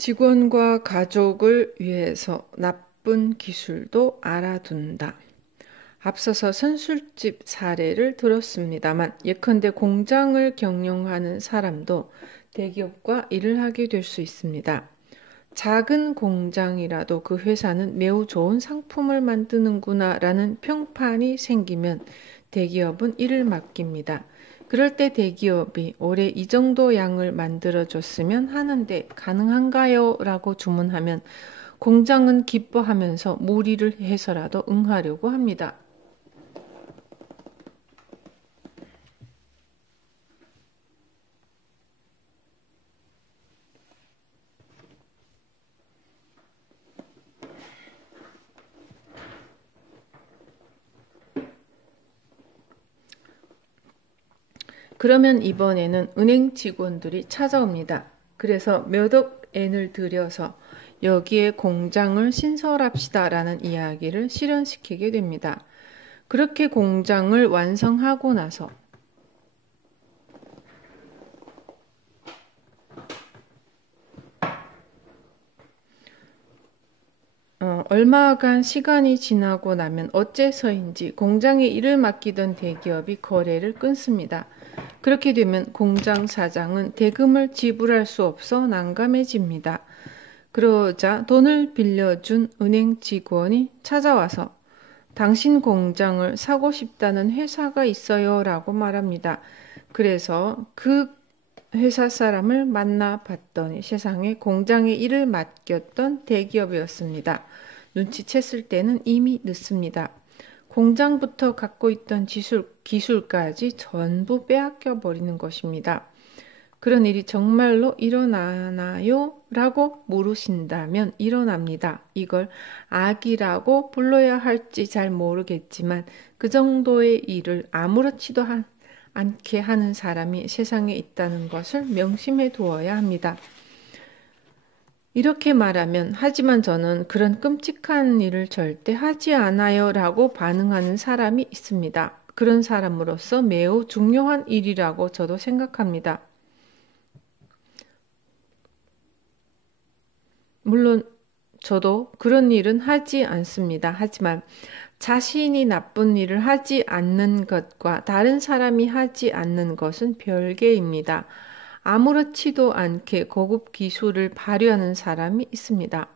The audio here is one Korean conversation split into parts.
직원과 가족을 위해서 나쁜 기술도 알아둔다. 앞서서 선술집 사례를 들었습니다만 예컨대 공장을 경영하는 사람도 대기업과 일을 하게 될 수 있습니다. 작은 공장이라도 그 회사는 매우 좋은 상품을 만드는구나 라는 평판이 생기면 대기업은 일을 맡깁니다. 그럴 때 대기업이 올해 이 정도 양을 만들어줬으면 하는데 가능한가요? 라고 주문하면 공장은 기뻐하면서 무리를 해서라도 응하려고 합니다. 그러면 이번에는 은행 직원들이 찾아옵니다. 그래서 몇억 엔을 들여서 여기에 공장을 신설합시다라는 이야기를 실현시키게 됩니다. 그렇게 공장을 완성하고 나서 얼마간 시간이 지나고 나면 어째서인지 공장에 일을 맡기던 대기업이 거래를 끊습니다. 그렇게 되면 공장 사장은 대금을 지불할 수 없어 난감해집니다. 그러자 돈을 빌려준 은행 직원이 찾아와서 당신 공장을 사고 싶다는 회사가 있어요 라고 말합니다. 그래서 그 회사 사람을 만나봤더니 세상에 공장에 일을 맡겼던 대기업이었습니다. 눈치챘을 때는 이미 늦습니다. 공장부터 갖고 있던 기술까지 전부 빼앗겨 버리는 것입니다. 그런 일이 정말로 일어나나요? 라고 물으신다면 일어납니다. 이걸 악이라고 불러야 할지 잘 모르겠지만 그 정도의 일을 아무렇지도 않게 하는 사람이 세상에 있다는 것을 명심해 두어야 합니다. 이렇게 말하면 하지만 저는 그런 끔찍한 일을 절대 하지 않아요 라고 반응하는 사람이 있습니다. 그런 사람으로서 매우 중요한 일이라고 저도 생각합니다. 물론 저도 그런 일은 하지 않습니다. 하지만 자신이 나쁜 일을 하지 않는 것과 다른 사람이 하지 않는 것은 별개입니다. 아무렇지도 않게 고급 기술을 발휘하는 사람이 있습니다.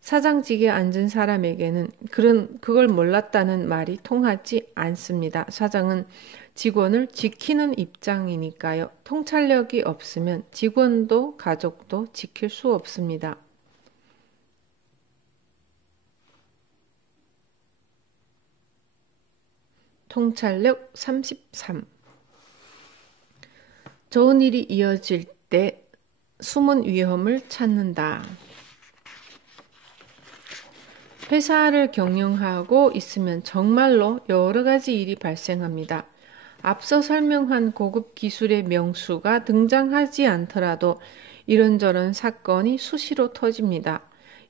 사장직에 앉은 사람에게는 그걸 몰랐다는 말이 통하지 않습니다. 사장은 직원을 지키는 입장이니까요. 통찰력이 없으면 직원도 가족도 지킬 수 없습니다. 통찰력 33. 좋은 일이 이어질 때 숨은 위험을 찾는다. 회사를 경영하고 있으면 정말로 여러 가지 일이 발생합니다. 앞서 설명한 고급 기술의 명수가 등장하지 않더라도 이런저런 사건이 수시로 터집니다.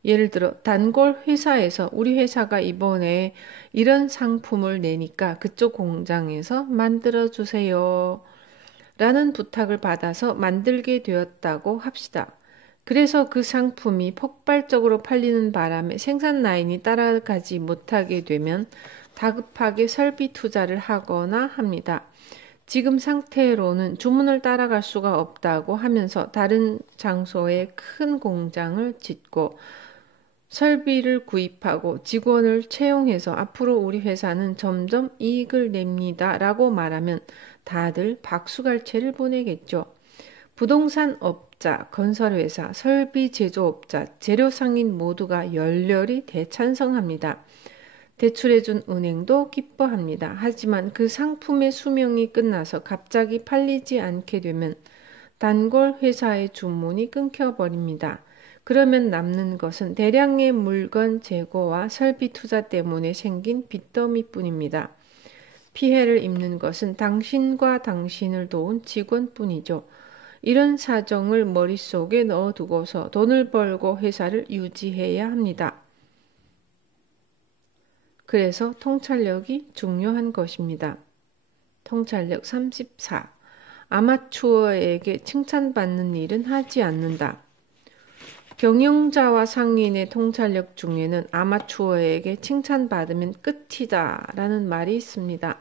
예를 들어 단골 회사에서 우리 회사가 이번에 이런 상품을 내니까 그쪽 공장에서 만들어주세요 라는 부탁을 받아서 만들게 되었다고 합시다. 그래서 그 상품이 폭발적으로 팔리는 바람에 생산 라인이 따라가지 못하게 되면 다급하게 설비 투자를 하거나 합니다. 지금 상태로는 주문을 따라갈 수가 없다고 하면서 다른 장소에 큰 공장을 짓고 설비를 구입하고 직원을 채용해서 앞으로 우리 회사는 점점 이익을 냅니다 라고 말하면 다들 박수갈채를 보내겠죠. 부동산 업자, 건설회사, 설비 제조업자, 재료상인 모두가 열렬히 대찬성합니다. 대출해준 은행도 기뻐합니다. 하지만 그 상품의 수명이 끝나서 갑자기 팔리지 않게 되면 단골 회사의 주문이 끊겨버립니다. 그러면 남는 것은 대량의 물건 재고와 설비 투자 때문에 생긴 빚더미뿐입니다. 피해를 입는 것은 당신과 당신을 도운 직원뿐이죠. 이런 사정을 머릿속에 넣어두고서 돈을 벌고 회사를 유지해야 합니다. 그래서 통찰력이 중요한 것입니다. 통찰력 34. 아마추어에게 칭찬받는 일은 하지 않는다. 경영자와 상인의 통찰력 중에는 아마추어에게 칭찬받으면 끝이다 라는 말이 있습니다.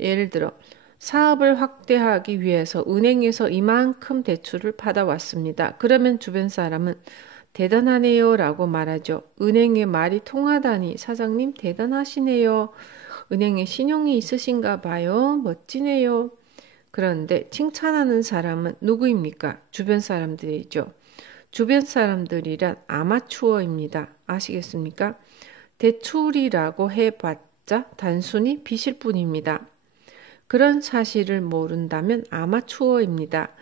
예를 들어 사업을 확대하기 위해서 은행에서 이만큼 대출을 받아왔습니다. 그러면 주변 사람은 대단하네요 라고 말하죠. 은행의 말이 통하다니 사장님 대단하시네요. 은행에 신용이 있으신가 봐요. 멋지네요. 그런데 칭찬하는 사람은 누구입니까? 주변 사람들이죠. 주변 사람들이란 아마추어입니다. 아시겠습니까? 대출이라고 해봤자 단순히 빚일 뿐입니다. 그런 사실을 모른다면 아마추어입니다.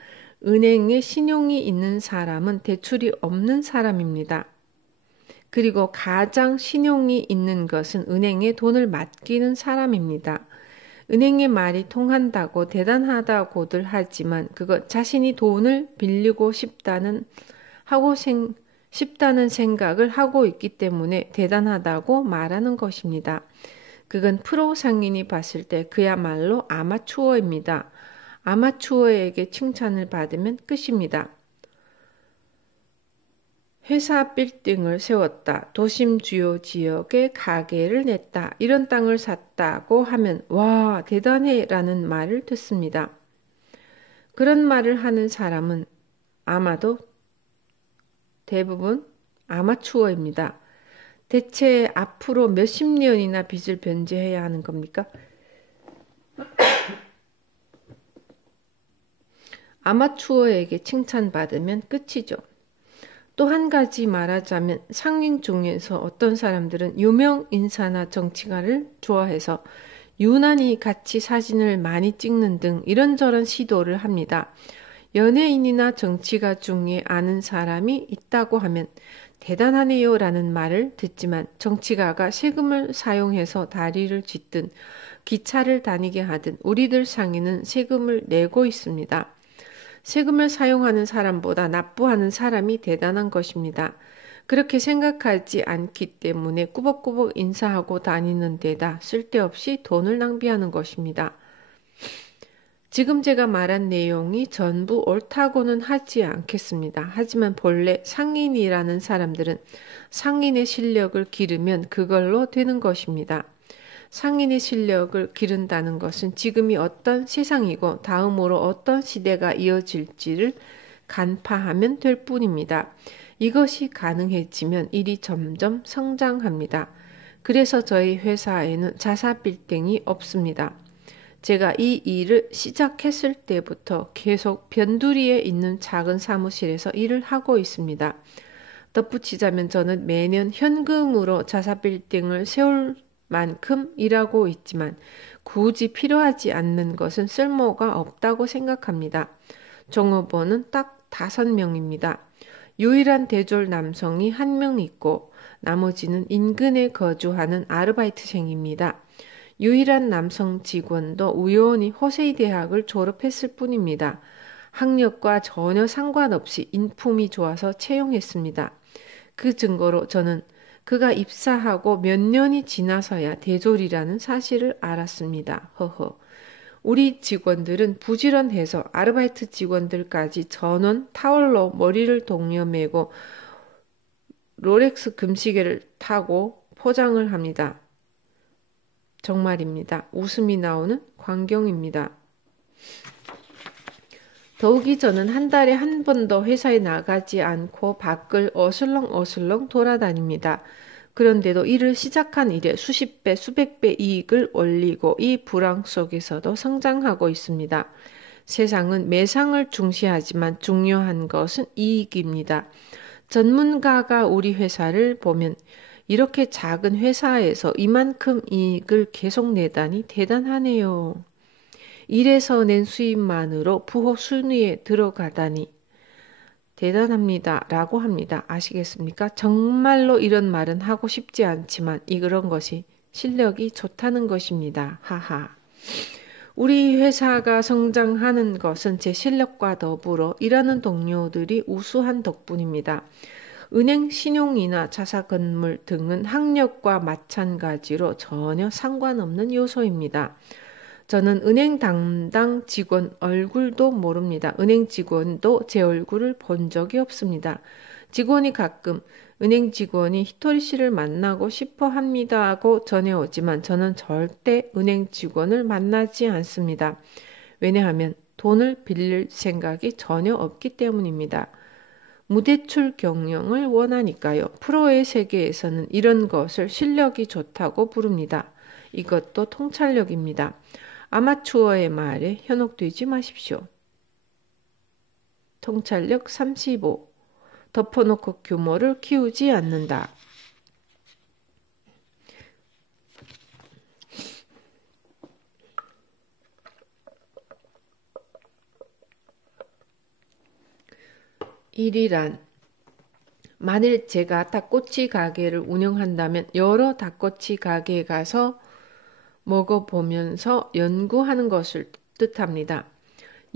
은행에 신용이 있는 사람은 대출이 없는 사람입니다. 그리고 가장 신용이 있는 것은 은행에 돈을 맡기는 사람입니다. 은행의 말이 통한다고 대단하다고들 하지만 그것 자신이 돈을 빌리고 싶다는 생각을 하고 있기 때문에 대단하다고 말하는 것입니다. 그건 프로 상인이 봤을 때 그야말로 아마추어입니다. 아마추어에게 칭찬을 받으면 끝입니다. 회사 빌딩을 세웠다. 도심 주요 지역에 가게를 냈다. 이런 땅을 샀다고 하면 와 대단해 라는 말을 듣습니다. 그런 말을 하는 사람은 아마도 대부분 아마추어입니다. 대체 앞으로 몇십 년이나 빚을 변제해야 하는 겁니까? 아마추어에게 칭찬받으면 끝이죠. 또 한 가지 말하자면 상인 중에서 어떤 사람들은 유명 인사나 정치가를 좋아해서 유난히 같이 사진을 많이 찍는 등 이런저런 시도를 합니다. 연예인이나 정치가 중에 아는 사람이 있다고 하면 대단하네요 라는 말을 듣지만 정치가가 세금을 사용해서 다리를 짓든 기차를 다니게 하든 우리들 상인은 세금을 내고 있습니다. 세금을 사용하는 사람보다 납부하는 사람이 대단한 것입니다. 그렇게 생각하지 않기 때문에 꾸벅꾸벅 인사하고 다니는 데다 쓸데없이 돈을 낭비하는 것입니다. 지금 제가 말한 내용이 전부 옳다고는 하지 않겠습니다. 하지만 본래 상인이라는 사람들은 상인의 실력을 기르면 그걸로 되는 것입니다. 상인의 실력을 기른다는 것은 지금이 어떤 세상이고 다음으로 어떤 시대가 이어질지를 간파하면 될 뿐입니다. 이것이 가능해지면 일이 점점 성장합니다. 그래서 저희 회사에는 자사 빌딩이 없습니다. 제가 이 일을 시작했을 때부터 계속 변두리에 있는 작은 사무실에서 일을 하고 있습니다. 덧붙이자면 저는 매년 현금으로 자사 빌딩을 세울 만큼 일하고 있지만 굳이 필요하지 않는 것은 쓸모가 없다고 생각합니다. 종업원은 딱 5명입니다. 유일한 대졸 남성이 1명 있고 나머지는 인근에 거주하는 아르바이트생입니다. 유일한 남성 직원도 우연히 호세이 대학을 졸업했을 뿐입니다. 학력과 전혀 상관없이 인품이 좋아서 채용했습니다. 그 증거로 저는 그가 입사하고 몇 년이 지나서야 대졸이라는 사실을 알았습니다. 허허. 우리 직원들은 부지런해서 아르바이트 직원들까지 전원 타월로 머리를 동여매고 롤렉스 금시계를 타고 포장을 합니다. 정말입니다. 웃음이 나오는 광경입니다. 더욱이 저는 한 달에 한 번도 회사에 나가지 않고 밖을 어슬렁어슬렁 돌아다닙니다. 그런데도 일을 시작한 이래 수십 배, 수백 배 이익을 올리고 이 불황 속에서도 성장하고 있습니다. 세상은 매상을 중시하지만 중요한 것은 이익입니다. 전문가가 우리 회사를 보면 이렇게 작은 회사에서 이만큼 이익을 계속 내다니 대단하네요. 일에서 낸 수입만으로 부호 순위에 들어가다니 대단합니다. 라고 합니다. 아시겠습니까? 정말로 이런 말은 하고 싶지 않지만 이런 것이 실력이 좋다는 것입니다. 하하. 우리 회사가 성장하는 것은 제 실력과 더불어 일하는 동료들이 우수한 덕분입니다. 은행 신용이나 자사 건물 등은 학력과 마찬가지로 전혀 상관없는 요소입니다. 저는 은행 담당 직원 얼굴도 모릅니다. 은행 직원도 제 얼굴을 본 적이 없습니다. 직원이 가끔 은행 직원이 히토리 씨를 만나고 싶어 합니다 하고 전해오지만 저는 절대 은행 직원을 만나지 않습니다. 왜냐하면 돈을 빌릴 생각이 전혀 없기 때문입니다. 무대출 경영을 원하니까요. 프로의 세계에서는 이런 것을 실력이 좋다고 부릅니다. 이것도 통찰력입니다. 아마추어의 말에 현혹되지 마십시오. 통찰력 35. 덮어놓고 규모를 키우지 않는다. 일이란 만일 제가 닭꼬치 가게를 운영한다면 여러 닭꼬치 가게에 가서 먹어보면서 연구하는 것을 뜻합니다.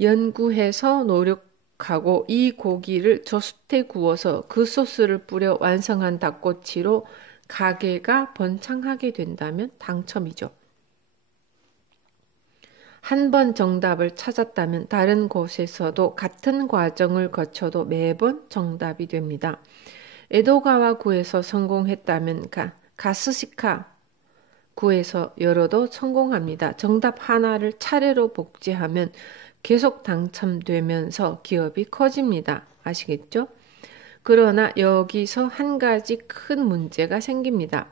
연구해서 노력하고 이 고기를 저수태 구워서 그 소스를 뿌려 완성한 닭꼬치로 가게가 번창하게 된다면 당첨이죠. 한 번 정답을 찾았다면 다른 곳에서도 같은 과정을 거쳐도 매번 정답이 됩니다. 에도가와 구에서 성공했다면 가스시카 구에서 열어도 성공합니다. 정답 하나를 차례로 복제하면 계속 당첨되면서 기업이 커집니다. 아시겠죠? 그러나 여기서 한 가지 큰 문제가 생깁니다.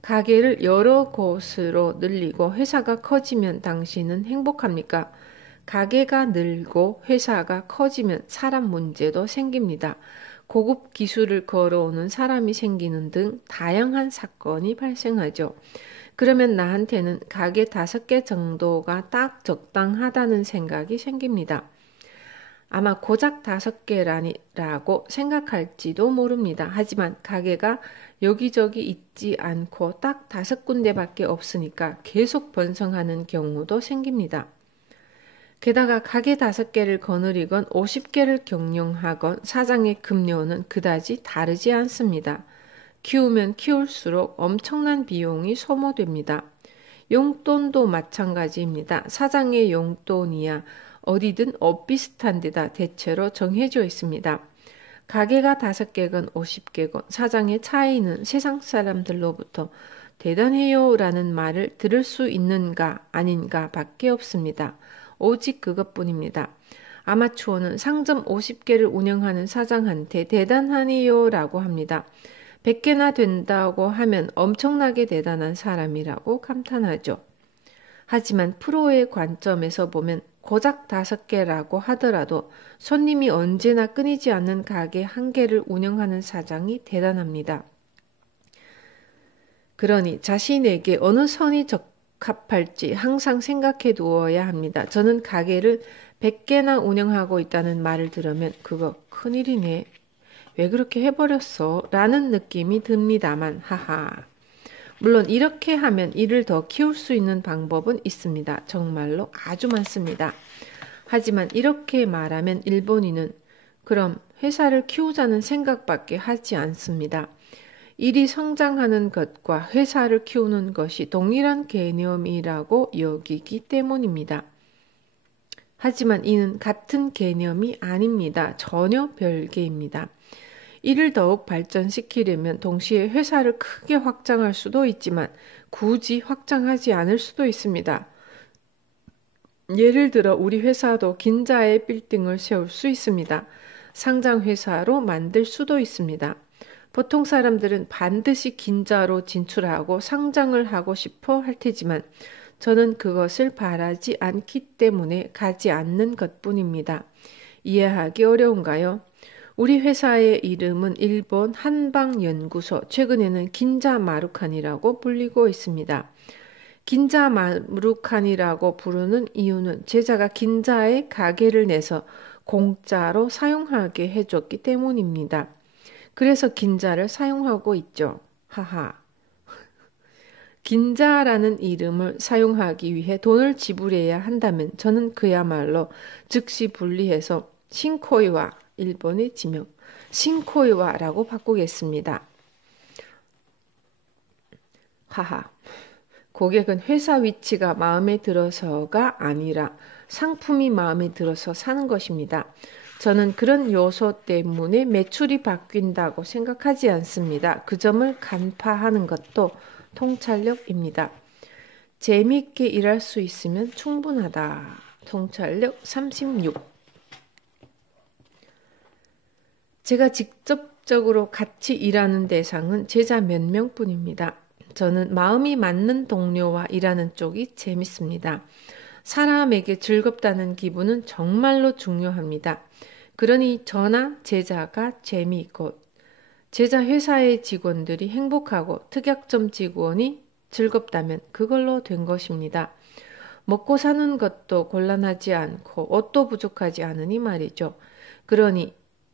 가게를 여러 곳으로 늘리고 회사가 커지면 당신은 행복합니까? 가게가 늘고 회사가 커지면 사람 문제도 생깁니다. 고급 기술을 걸어오는 사람이 생기는 등 다양한 사건이 발생하죠. 그러면 나한테는 가게 5개 정도가 딱 적당하다는 생각이 생깁니다. 아마 고작 5개라고 생각할지도 모릅니다. 하지만 가게가 여기저기 있지 않고 딱 5군데밖에 없으니까 계속 번성하는 경우도 생깁니다. 게다가 가게 5개를 거느리건 50개를 경영하건 사장의 급료는 그다지 다르지 않습니다. 키우면 키울수록 엄청난 비용이 소모됩니다. 용돈도 마찬가지입니다. 사장의 용돈이야 어디든 엇비슷한 데다 대체로 정해져 있습니다. 가게가 5개건 50개건 사장의 차이는 세상 사람들로부터 대단해요 라는 말을 들을 수 있는가 아닌가 밖에 없습니다. 오직 그것뿐입니다. 아마추어는 상점 50개를 운영하는 사장한테 대단하네요 라고 합니다. 100개나 된다고 하면 엄청나게 대단한 사람이라고 감탄하죠. 하지만 프로의 관점에서 보면 고작 5개라고 하더라도 손님이 언제나 끊이지 않는 가게 1개를 운영하는 사장이 대단합니다. 그러니 자신에게 어느 선이 적합할지 항상 생각해 두어야 합니다. 저는 가게를 100개나 운영하고 있다는 말을 들으면 그거 큰일이네. 왜 그렇게 해버렸어? 라는 느낌이 듭니다만 하하. 물론 이렇게 하면 일을 더 키울 수 있는 방법은 있습니다. 정말로 아주 많습니다. 하지만 이렇게 말하면 일본인은 그럼 회사를 키우자는 생각밖에 하지 않습니다. 일이 성장하는 것과 회사를 키우는 것이 동일한 개념이라고 여기기 때문입니다. 하지만 이는 같은 개념이 아닙니다. 전혀 별개입니다. 이를 더욱 발전시키려면 동시에 회사를 크게 확장할 수도 있지만 굳이 확장하지 않을 수도 있습니다. 예를 들어 우리 회사도 긴자에 빌딩을 세울 수 있습니다. 상장 회사로 만들 수도 있습니다. 보통 사람들은 반드시 긴자로 진출하고 상장을 하고 싶어 할 테지만 저는 그것을 바라지 않기 때문에 가지 않는 것뿐입니다. 이해하기 어려운가요? 우리 회사의 이름은 일본 한방연구소, 최근에는 긴자마루칸이라고 불리고 있습니다. 긴자마루칸이라고 부르는 이유는 제자가 긴자에 가게를 내서 공짜로 사용하게 해줬기 때문입니다. 그래서 긴자를 사용하고 있죠. 하하. 긴자라는 이름을 사용하기 위해 돈을 지불해야 한다면 저는 그야말로 즉시 분리해서 신코이와 일본의 지명 신코이와라고 바꾸겠습니다. 하하. 고객은 회사 위치가 마음에 들어서가 아니라 상품이 마음에 들어서 사는 것입니다. 저는 그런 요소 때문에 매출이 바뀐다고 생각하지 않습니다. 그 점을 간파하는 것도 통찰력입니다. 재미있게 일할 수 있으면 충분하다. 통찰력 36. 제가 직접적으로 같이 일하는 대상은 제자 몇 명뿐입니다. 저는 마음이 맞는 동료와 일하는 쪽이 재밌습니다. 사람에게 즐겁다는 기분은 정말로 중요합니다. 그러니 저나 제자가 재미있고 제자 회사의 직원들이 행복하고 특약점 직원이 즐겁다면 그걸로 된 것입니다. 먹고 사는 것도 곤란하지 않고 옷도 부족하지 않으니 말이죠. 그러니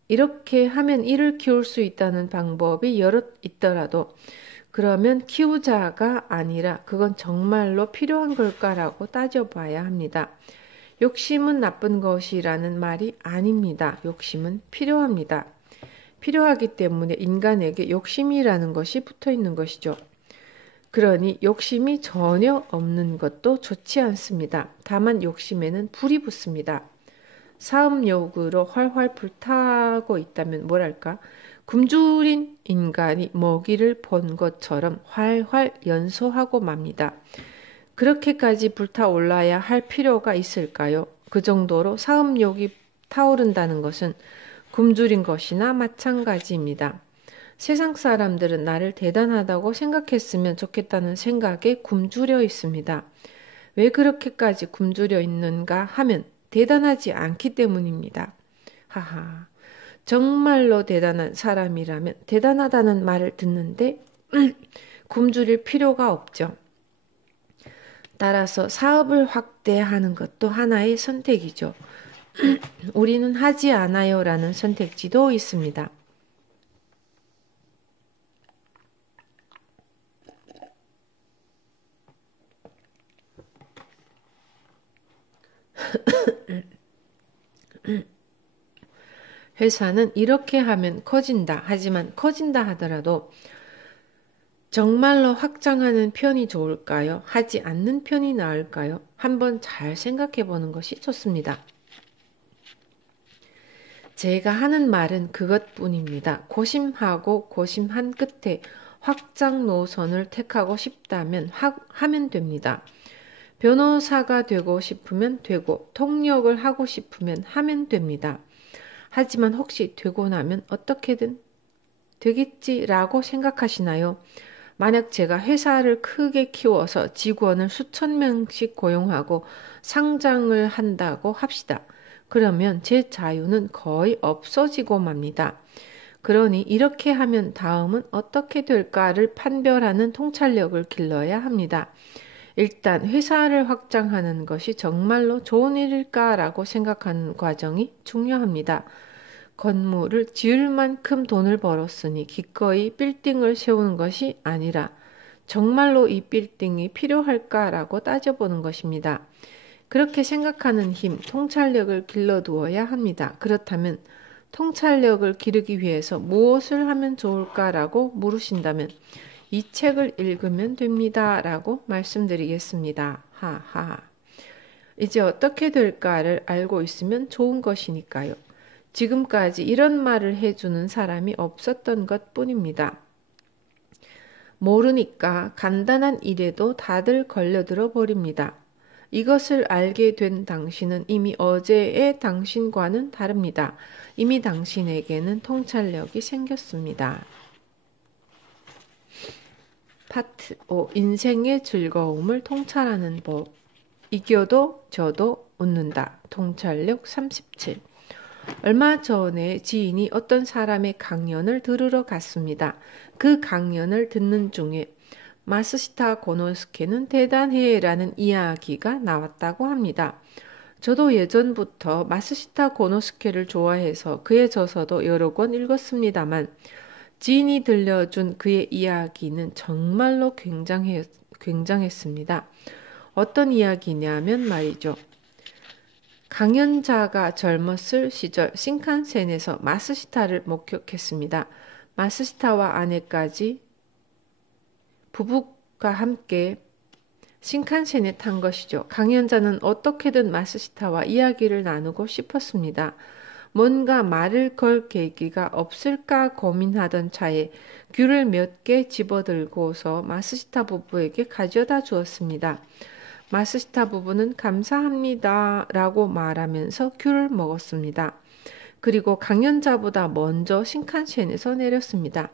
이렇게 하면 이를 키울 수 있다는 방법이 여럿 있더라도 그러면 키우자가 아니라 그건 정말로 필요한 걸까라고 따져봐야 합니다. 욕심은 나쁜 것이라는 말이 아닙니다. 욕심은 필요합니다. 필요하기 때문에 인간에게 욕심이라는 것이 붙어 있는 것이죠. 그러니 욕심이 전혀 없는 것도 좋지 않습니다. 다만 욕심에는 불이 붙습니다. 사업욕으로 활활 불타고 있다면 뭐랄까? 굶주린 인간이 먹이를 본 것처럼 활활 연소하고 맙니다. 그렇게까지 불타올라야 할 필요가 있을까요? 그 정도로 사업욕이 타오른다는 것은 굶주린 것이나 마찬가지입니다. 세상 사람들은 나를 대단하다고 생각했으면 좋겠다는 생각에 굶주려 있습니다. 왜 그렇게까지 굶주려 있는가 하면 대단하지 않기 때문입니다. 하하, 정말로 대단한 사람이라면 대단하다는 말을 듣는데 굶주릴 필요가 없죠. 따라서 사업을 확대하는 것도 하나의 선택이죠. 우리는 하지 않아요 라는 선택지도 있습니다. 회사는 이렇게 하면 커진다. 하지만 커진다 하더라도 정말로 확장하는 편이 좋을까요? 하지 않는 편이 나을까요? 한번 잘 생각해 보는 것이 좋습니다. 제가 하는 말은 그것뿐입니다. 고심하고 고심한 끝에 확장 노선을 택하고 싶다면 하면 됩니다. 변호사가 되고 싶으면 되고 통역을 하고 싶으면 하면 됩니다. 하지만 혹시 되고 나면 어떻게든 되겠지라고 생각하시나요? 만약 제가 회사를 크게 키워서 직원을 수천 명씩 고용하고 상장을 한다고 합시다. 그러면 제 자유는 거의 없어지고 맙니다. 그러니 이렇게 하면 다음은 어떻게 될까를 판별하는 통찰력을 길러야 합니다. 일단 회사를 확장하는 것이 정말로 좋은 일일까라고 생각하는 과정이 중요합니다. 건물을 지을 만큼 돈을 벌었으니 기꺼이 빌딩을 세우는 것이 아니라 정말로 이 빌딩이 필요할까라고 따져보는 것입니다. 그렇게 생각하는 힘, 통찰력을 길러두어야 합니다. 그렇다면 통찰력을 기르기 위해서 무엇을 하면 좋을까라고 물으신다면 이 책을 읽으면 됩니다. 라고 말씀드리겠습니다. 하하. 이제 어떻게 될까를 알고 있으면 좋은 것이니까요. 지금까지 이런 말을 해주는 사람이 없었던 것 뿐입니다. 모르니까 간단한 일에도 다들 걸려들어 버립니다. 이것을 알게 된 당신은 이미 어제의 당신과는 다릅니다. 이미 당신에게는 통찰력이 생겼습니다. 파트 5. 인생의 즐거움을 통찰하는 법. 이겨도 져도 웃는다. 통찰력 37. 얼마 전에 지인이 어떤 사람의 강연을 들으러 갔습니다. 그 강연을 듣는 중에 마스시타 고노스케는 대단해 라는 이야기가 나왔다고 합니다. 저도 예전부터 마스시타 고노스케를 좋아해서 그의 저서도 여러 권 읽었습니다만 지인이 들려준 그의 이야기는 정말로 굉장했습니다. 어떤 이야기냐면 말이죠. 강연자가 젊었을 시절 신칸센에서 마스시타를 목격했습니다. 마스시타와 아내까지 부부가 함께 신칸센에 탄 것이죠. 강연자는 어떻게든 마스시타와 이야기를 나누고 싶었습니다. 뭔가 말을 걸 계기가 없을까 고민하던 차에 귤을 몇 개 집어들고서 마스시타 부부에게 가져다 주었습니다. 마스시타 부부는 감사합니다 라고 말하면서 귤을 먹었습니다. 그리고 강연자보다 먼저 신칸센에서 내렸습니다.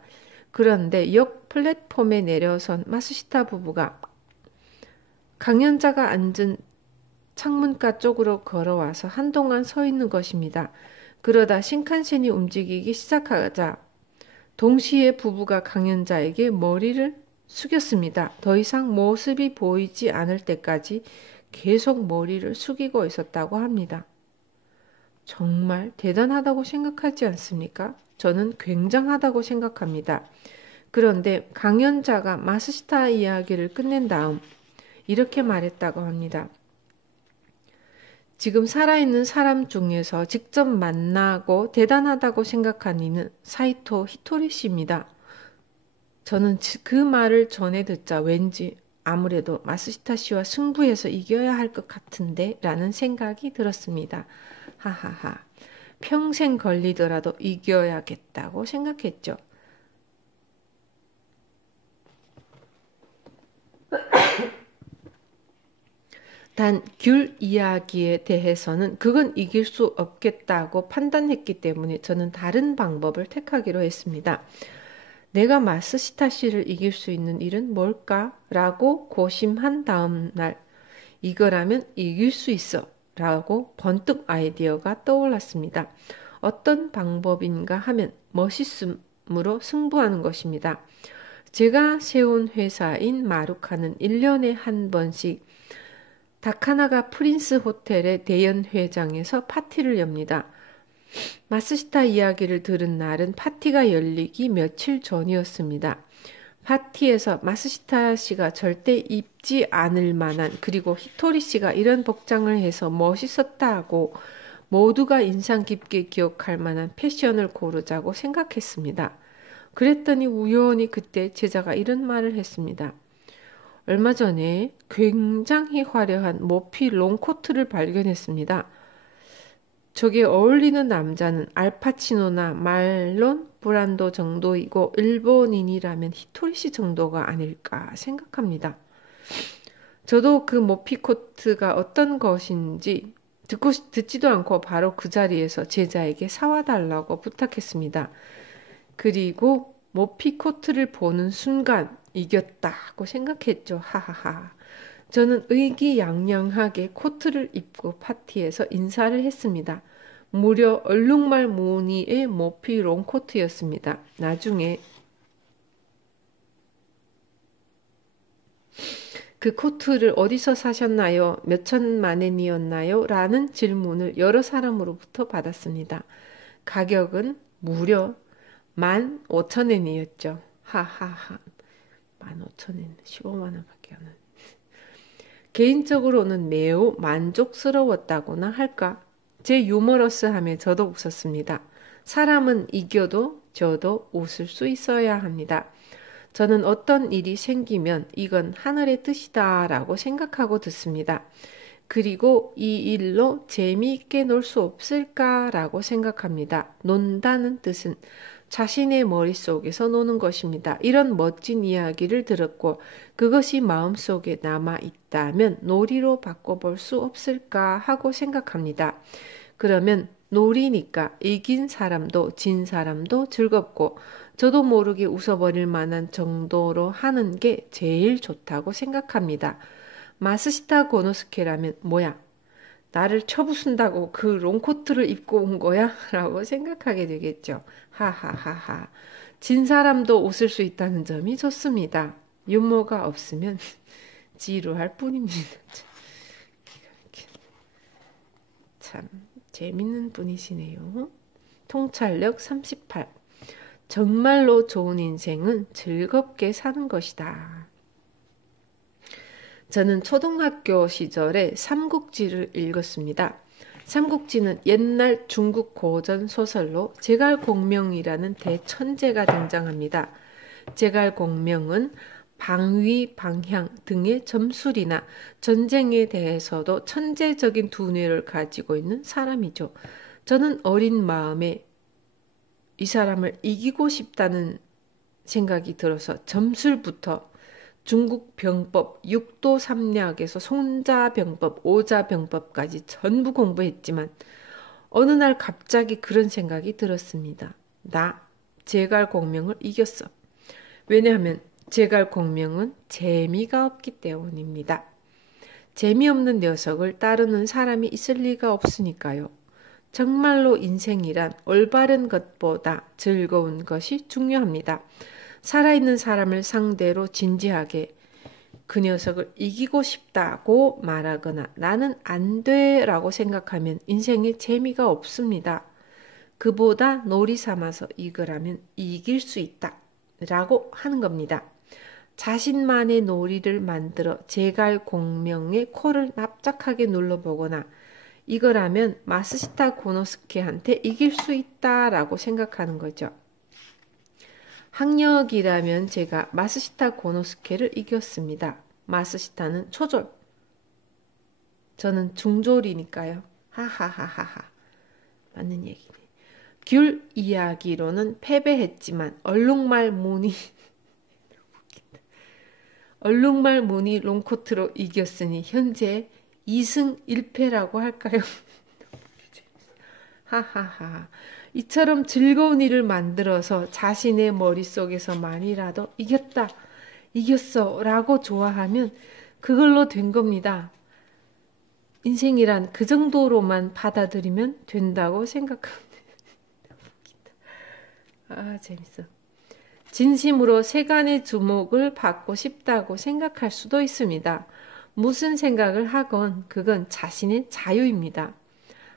그런데 역 플랫폼에 내려선 마스시타 부부가 강연자가 앉은 창문가 쪽으로 걸어와서 한동안 서 있는 것입니다. 그러다 신칸센이 움직이기 시작하자 동시에 부부가 강연자에게 머리를 숙였습니다. 더 이상 모습이 보이지 않을 때까지 계속 머리를 숙이고 있었다고 합니다. 정말 대단하다고 생각하지 않습니까? 저는 굉장하다고 생각합니다. 그런데 강연자가 마스시타 이야기를 끝낸 다음 이렇게 말했다고 합니다. 지금 살아있는 사람 중에서 직접 만나고 대단하다고 생각한 이는 사이토 히토리 씨입니다. 저는 그 말을 전해 듣자 왠지 아무래도 마스시타 씨와 승부해서 이겨야 할 것 같은데 라는 생각이 들었습니다. 하하하. 평생 걸리더라도 이겨야겠다고 생각했죠. 단 귤 이야기에 대해서는 그건 이길 수 없겠다고 판단했기 때문에 저는 다른 방법을 택하기로 했습니다. 내가 마스시타 씨를 이길 수 있는 일은 뭘까? 라고 고심한 다음 날 이거라면 이길 수 있어 라고 번뜩 아이디어가 떠올랐습니다. 어떤 방법인가 하면 멋있음으로 승부하는 것입니다. 제가 세운 회사인 마루카는 1년에 한 번씩 다카나가 프린스 호텔의 대연 회장에서 파티를 엽니다. 마스시타 이야기를 들은 날은 파티가 열리기 며칠 전이었습니다. 파티에서 마스시타 씨가 절대 입지 않을 만한 그리고 히토리 씨가 이런 복장을 해서 멋있었다고 모두가 인상 깊게 기억할 만한 패션을 고르자고 생각했습니다. 그랬더니 우연히 그때 제자가 이런 말을 했습니다. 얼마 전에 굉장히 화려한 모피 롱코트를 발견했습니다. 저게 어울리는 남자는 알파치노나 말론 브란도 정도이고 일본인이라면 히토리 씨 정도가 아닐까 생각합니다. 저도 그 모피 코트가 어떤 것인지 듣지도 않고 바로 그 자리에서 제자에게 사와달라고 부탁했습니다. 그리고 모피 코트를 보는 순간 이겼다고 생각했죠. 하하하. 저는 의기양양하게 코트를 입고 파티에서 인사를 했습니다. 무려 얼룩말 무늬의 모피 롱코트였습니다. 나중에 그 코트를 어디서 사셨나요? 몇 천만 엔이었나요? 라는 질문을 여러 사람으로부터 받았습니다. 가격은 무려 15,000엔이었죠. 하하하. 15,000엔, 15만 원밖에 안 하네. 개인적으로는 매우 만족스러웠다고나 할까? 제 유머러스함에 저도 웃었습니다. 사람은 이겨도 저도 웃을 수 있어야 합니다. 저는 어떤 일이 생기면 이건 하늘의 뜻이다 라고 생각하고 듣습니다. 그리고 이 일로 재미있게 놀 수 없을까 라고 생각합니다. 논다는 뜻은 자신의 머릿속에서 노는 것입니다. 이런 멋진 이야기를 들었고 그것이 마음속에 남아 있다면 놀이로 바꿔볼 수 없을까 하고 생각합니다. 그러면 놀이니까 이긴 사람도 진 사람도 즐겁고 저도 모르게 웃어버릴 만한 정도로 하는 게 제일 좋다고 생각합니다. 마스시타 고노스케라면 뭐야? 나를 쳐부순다고 그 롱코트를 입고 온 거야? 라고 생각하게 되겠죠. 하하하하. 진 사람도 웃을 수 있다는 점이 좋습니다. 유머가 없으면 지루할 뿐입니다. 참 재밌는 분이시네요. 통찰력 38. 정말로 좋은 인생은 즐겁게 사는 것이다. 저는 초등학교 시절에 삼국지를 읽었습니다. 삼국지는 옛날 중국 고전 소설로 제갈공명이라는 대천재가 등장합니다. 제갈공명은 방위, 방향 등의 점술이나 전쟁에 대해서도 천재적인 두뇌를 가지고 있는 사람이죠. 저는 어린 마음에 이 사람을 이기고 싶다는 생각이 들어서 점술부터 중국 병법, 육도 삼략에서 손자병법, 오자병법까지 전부 공부했지만 어느 날 갑자기 그런 생각이 들었습니다. 나 제갈공명을 이겼어. 왜냐하면 제갈공명은 재미가 없기 때문입니다. 재미없는 녀석을 따르는 사람이 있을 리가 없으니까요. 정말로 인생이란 올바른 것보다 즐거운 것이 중요합니다. 살아있는 사람을 상대로 진지하게 그 녀석을 이기고 싶다고 말하거나 나는 안 돼라고 생각하면 인생에 재미가 없습니다. 그보다 놀이 삼아서 이거라면 이길 수 있다 라고 하는 겁니다. 자신만의 놀이를 만들어 제갈공명의 코를 납작하게 눌러보거나 이거라면 마스시타 고노스케한테 이길 수 있다라고 생각하는 거죠. 학력이라면 제가 마스시타 고노스케를 이겼습니다. 마스시타는 초졸, 저는 중졸이니까요. 하하하하하. 맞는 얘기네. 귤 이야기로는 패배했지만 얼룩말 무늬 롱코트로 이겼으니 현재 2승 1패라고 할까요? 하하하. 이처럼 즐거운 일을 만들어서 자신의 머릿속에서만이라도 이겼다, 이겼어 라고 좋아하면 그걸로 된 겁니다. 인생이란 그 정도로만 받아들이면 된다고 생각합니다. 아, 재밌어. 진심으로 세간의 주목을 받고 싶다고 생각할 수도 있습니다. 무슨 생각을 하건 그건 자신의 자유입니다.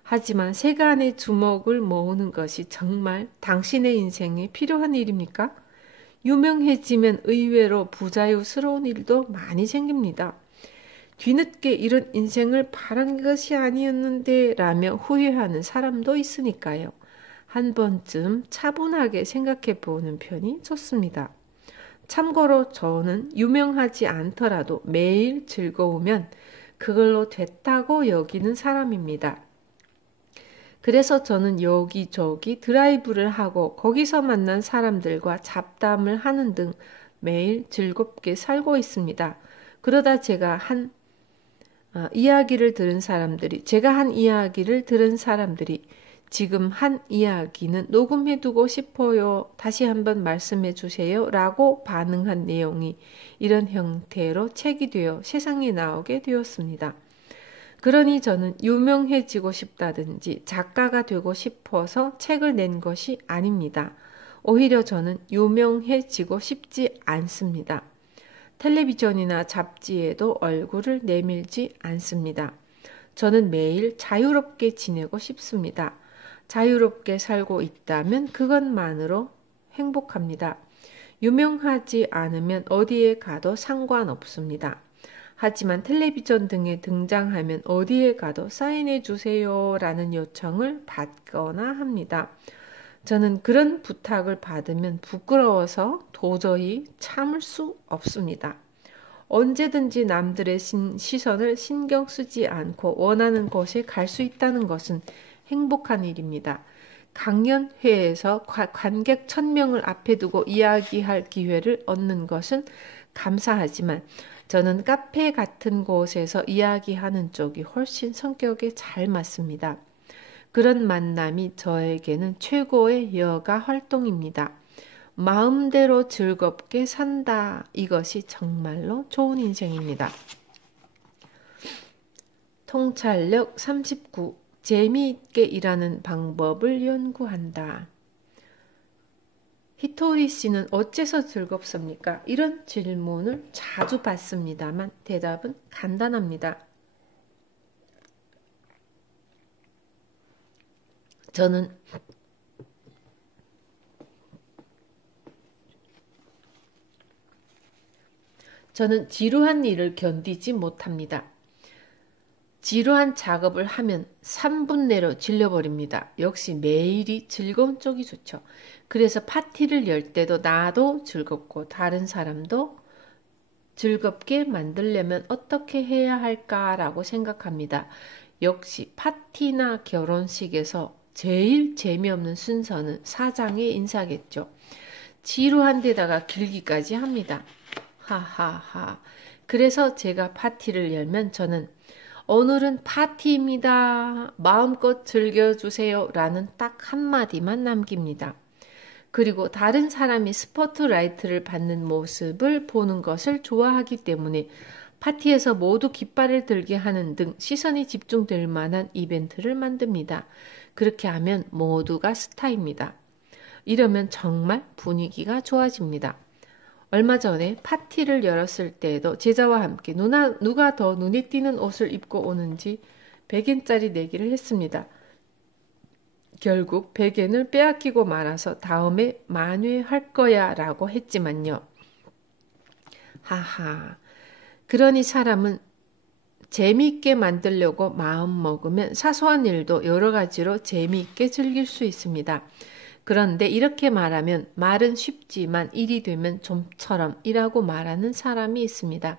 하지만 세간의 주목을 모으는 것이 정말 당신의 인생에 필요한 일입니까? 유명해지면 의외로 부자유스러운 일도 많이 생깁니다. 뒤늦게 이런 인생을 바란 것이 아니었는데 라며 후회하는 사람도 있으니까요. 한 번쯤 차분하게 생각해 보는 편이 좋습니다. 참고로 저는 유명하지 않더라도 매일 즐거우면 그걸로 됐다고 여기는 사람입니다. 그래서 저는 여기저기 드라이브를 하고 거기서 만난 사람들과 잡담을 하는 등 매일 즐겁게 살고 있습니다. 그러다 제가 한 이야기를 들은 사람들이 지금 한 이야기는 녹음해두고 싶어요. 다시 한번 말씀해 주세요. 라고 반응한 내용이 이런 형태로 책이 되어 세상에 나오게 되었습니다. 그러니 저는 유명해지고 싶다든지 작가가 되고 싶어서 책을 낸 것이 아닙니다. 오히려 저는 유명해지고 싶지 않습니다. 텔레비전이나 잡지에도 얼굴을 내밀지 않습니다. 저는 매일 자유롭게 지내고 싶습니다. 자유롭게 살고 있다면 그것만으로 행복합니다. 유명하지 않으면 어디에 가도 상관없습니다. 하지만 텔레비전 등에 등장하면 어디에 가도 사인해 주세요 라는 요청을 받거나 합니다. 저는 그런 부탁을 받으면 부끄러워서 도저히 참을 수 없습니다. 언제든지 남들의 시선을 신경 쓰지 않고 원하는 곳에 갈 수 있다는 것은 행복한 일입니다. 강연회에서 관객 1000명을 앞에 두고 이야기할 기회를 얻는 것은 감사하지만 저는 카페 같은 곳에서 이야기하는 쪽이 훨씬 성격에 잘 맞습니다. 그런 만남이 저에게는 최고의 여가 활동입니다. 마음대로 즐겁게 산다. 이것이 정말로 좋은 인생입니다. 통찰력 39. 재미있게 일하는 방법을 연구한다. 히토리 씨는 어째서 즐겁습니까? 이런 질문을 자주 받습니다만 대답은 간단합니다. 저는 지루한 일을 견디지 못합니다. 지루한 작업을 하면 3분 내로 질려버립니다. 역시 매일이 즐거운 쪽이 좋죠. 그래서 파티를 열 때도 나도 즐겁고 다른 사람도 즐겁게 만들려면 어떻게 해야 할까라고 생각합니다. 역시 파티나 결혼식에서 제일 재미없는 순서는 사장의 인사겠죠. 지루한 데다가 길기까지 합니다. 하하하. 그래서 제가 파티를 열면 저는 오늘은 파티입니다. 마음껏 즐겨주세요. 라는 딱 한마디만 남깁니다. 그리고 다른 사람이 스포트라이트를 받는 모습을 보는 것을 좋아하기 때문에 파티에서 모두 깃발을 들게 하는 등 시선이 집중될 만한 이벤트를 만듭니다. 그렇게 하면 모두가 스타입니다. 이러면 정말 분위기가 좋아집니다. 얼마 전에 파티를 열었을 때에도 제자와 함께 누가 더 눈에 띄는 옷을 입고 오는지 100엔짜리 내기를 했습니다. 결국 100엔을 빼앗기고 말아서 다음에 만회할 거야 라고 했지만요. 하하. 그러니 사람은 재미있게 만들려고 마음먹으면 사소한 일도 여러 가지로 재미있게 즐길 수 있습니다. 그런데 이렇게 말하면 말은 쉽지만 일이 되면 좀처럼 이라고 말하는 사람이 있습니다.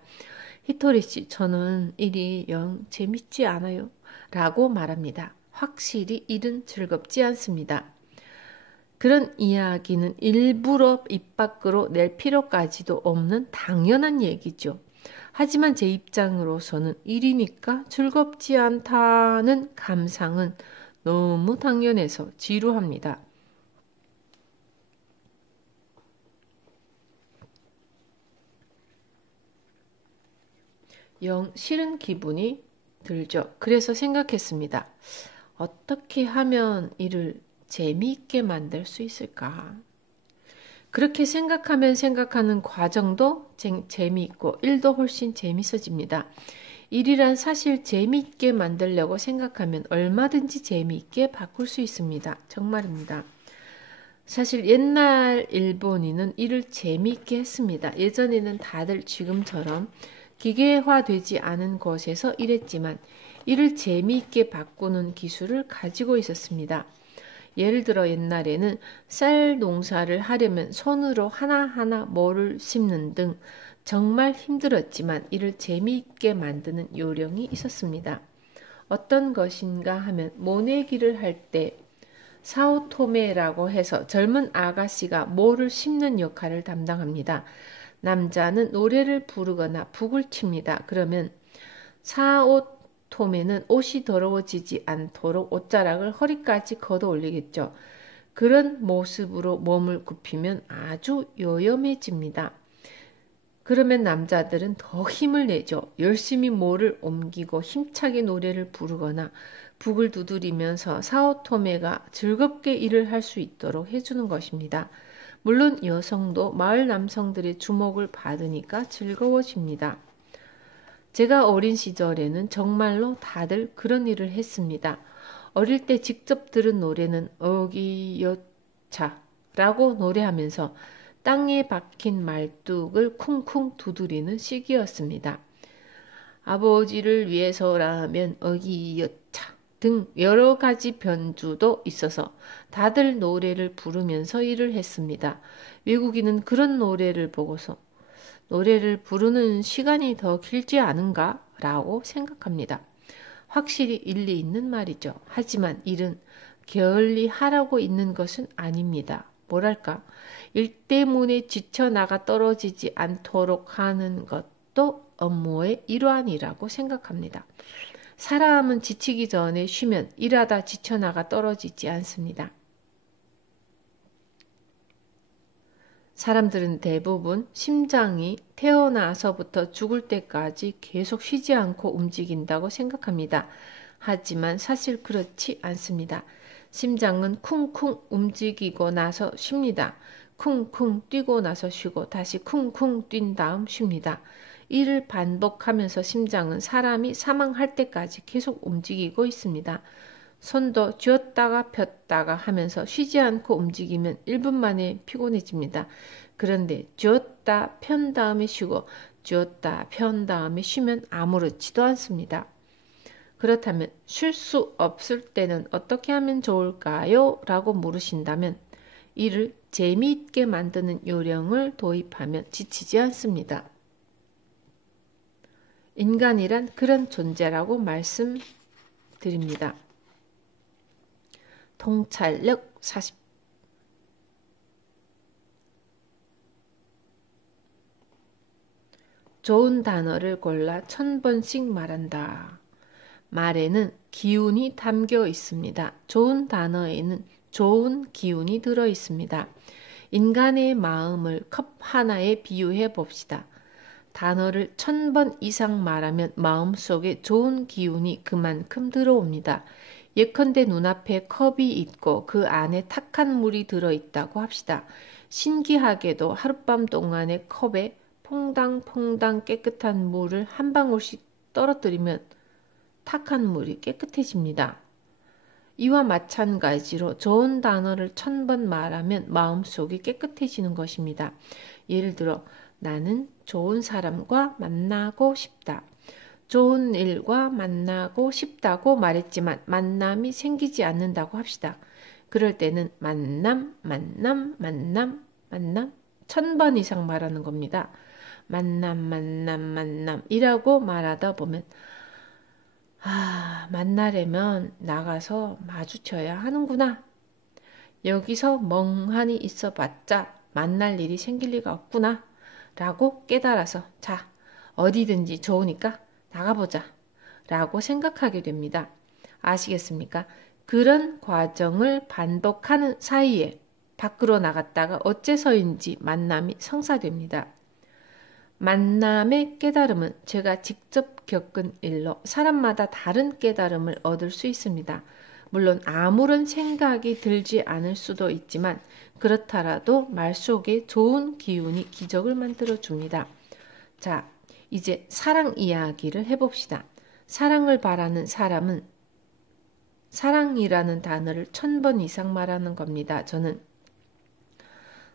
히토리 씨, 저는 일이 영 재밌지 않아요. 라고 말합니다. 확실히 일은 즐겁지 않습니다. 그런 이야기는 일부러 입 밖으로 낼 필요까지도 없는 당연한 얘기죠. 하지만 제 입장으로서는 일이니까 즐겁지 않다는 감상은 너무 당연해서 지루합니다. 영 싫은 기분이 들죠. 그래서 생각했습니다. 어떻게 하면 일을 재미있게 만들 수 있을까? 그렇게 생각하면 생각하는 과정도 재미있고 일도 훨씬 재밌어집니다. 일이란 사실 재미있게 만들려고 생각하면 얼마든지 재미있게 바꿀 수 있습니다. 정말입니다. 사실 옛날 일본인은 일을 재미있게 했습니다. 예전에는 다들 지금처럼 기계화되지 않은 곳에서 일했지만 일을 재미있게 바꾸는 기술을 가지고 있었습니다. 예를 들어 옛날에는 쌀 농사를 하려면 손으로 하나하나 모를 심는 등 정말 힘들었지만 이를 재미있게 만드는 요령이 있었습니다. 어떤 것인가 하면 모내기를 할 때 사오토메라고 해서 젊은 아가씨가 모를 심는 역할을 담당합니다. 남자는 노래를 부르거나 북을 칩니다. 그러면 사오토메는 옷이 더러워지지 않도록 옷자락을 허리까지 걷어 올리겠죠. 그런 모습으로 몸을 굽히면 아주 요염해집니다. 그러면 남자들은 더 힘을 내죠. 열심히 모를 옮기고 힘차게 노래를 부르거나 북을 두드리면서 사오토메가 즐겁게 일을 할 수 있도록 해주는 것입니다. 물론 여성도 마을 남성들의 주목을 받으니까 즐거워집니다. 제가 어린 시절에는 정말로 다들 그런 일을 했습니다. 어릴 때 직접 들은 노래는 어기여차라고 노래하면서 땅에 박힌 말뚝을 쿵쿵 두드리는 시기였습니다. 아버지를 위해서라면 어기여차 등 여러 가지 변주도 있어서 다들 노래를 부르면서 일을 했습니다. 외국인은 그런 노래를 보고서 노래를 부르는 시간이 더 길지 않은가? 라고 생각합니다. 확실히 일리 있는 말이죠. 하지만 일은 게을리 하라고 있는 것은 아닙니다. 뭐랄까? 일 때문에 지쳐나가 떨어지지 않도록 하는 것도 업무의 일환이라고 생각합니다. 사람은 지치기 전에 쉬면 일하다 지쳐나가 떨어지지 않습니다. 사람들은 대부분 심장이 태어나서부터 죽을 때까지 계속 쉬지 않고 움직인다고 생각합니다. 하지만 사실 그렇지 않습니다. 심장은 쿵쿵 움직이고 나서 쉽니다. 쿵쿵 뛰고 나서 쉬고 다시 쿵쿵 뛴 다음 쉽니다. 이를 반복하면서 심장은 사람이 사망할 때까지 계속 움직이고 있습니다. 손도 쥐었다가 폈다가 하면서 쉬지 않고 움직이면 1분 만에 피곤해집니다. 그런데 쥐었다 편 다음에 쉬고 쥐었다 편 다음에 쉬면 아무렇지도 않습니다. 그렇다면 쉴 수 없을 때는 어떻게 하면 좋을까요? 라고 물으신다면 이를 재미있게 만드는 요령을 도입하면 지치지 않습니다. 인간이란 그런 존재라고 말씀드립니다. 통찰력 40. 좋은 단어를 골라 1000번씩 말한다. 말에는 기운이 담겨 있습니다. 좋은 단어에는 좋은 기운이 들어 있습니다. 인간의 마음을 컵 하나에 비유해 봅시다. 단어를 1000번 이상 말하면 마음속에 좋은 기운이 그만큼 들어옵니다. 예컨대 눈앞에 컵이 있고 그 안에 탁한 물이 들어있다고 합시다. 신기하게도 하룻밤 동안에 컵에 퐁당퐁당 깨끗한 물을 한 방울씩 떨어뜨리면 탁한 물이 깨끗해집니다. 이와 마찬가지로 좋은 단어를 1000번 말하면 마음속이 깨끗해지는 것입니다. 예를 들어 나는 좋은 사람과 만나고 싶다. 좋은 일과 만나고 싶다고 말했지만 만남이 생기지 않는다고 합시다. 그럴 때는 만남 1000번 이상 말하는 겁니다. 만남이라고 말하다 보면 만나려면 나가서 마주쳐야 하는구나. 여기서 멍하니 있어봤자 만날 일이 생길 리가 없구나. 라고 깨달아서 자, 어디든지 좋으니까 나가보자. 라고 생각하게 됩니다. 아시겠습니까? 그런 과정을 반복하는 사이에 밖으로 나갔다가 어째서인지 만남이 성사됩니다. 만남의 깨달음은 제가 직접 겪은 일로 사람마다 다른 깨달음을 얻을 수 있습니다. 물론 아무런 생각이 들지 않을 수도 있지만 그렇더라도 말 속에 좋은 기운이 기적을 만들어 줍니다. 자, 이제 사랑 이야기를 해봅시다. 사랑을 바라는 사람은 사랑이라는 단어를 1000번 이상 말하는 겁니다. 저는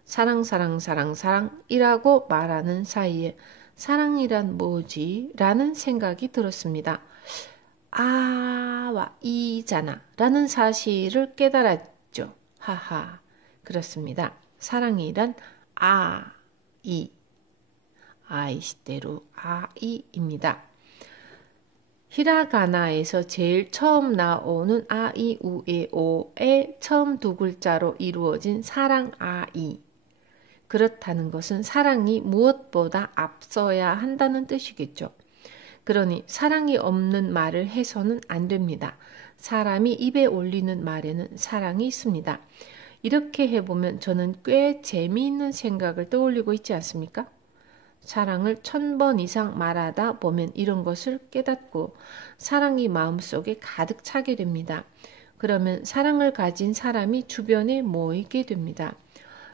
사랑이라고 말하는 사이에 사랑이란 뭐지? 라는 생각이 들었습니다. 아와 이잖아 라는 사실을 깨달았죠. 하하. 그렇습니다. 사랑이란 아이시대로 아이입니다. 히라가나에서 제일 처음 나오는 아이우에오의 처음 두 글자로 이루어진 사랑 아이. 그렇다는 것은 사랑이 무엇보다 앞서야 한다는 뜻이겠죠. 그러니 사랑이 없는 말을 해서는 안 됩니다. 사람이 입에 올리는 말에는 사랑이 있습니다. 이렇게 해보면 저는 꽤 재미있는 생각을 떠올리고 있지 않습니까? 사랑을 1000번 이상 말하다 보면 이런 것을 깨닫고 사랑이 마음속에 가득 차게 됩니다. 그러면 사랑을 가진 사람이 주변에 모이게 됩니다.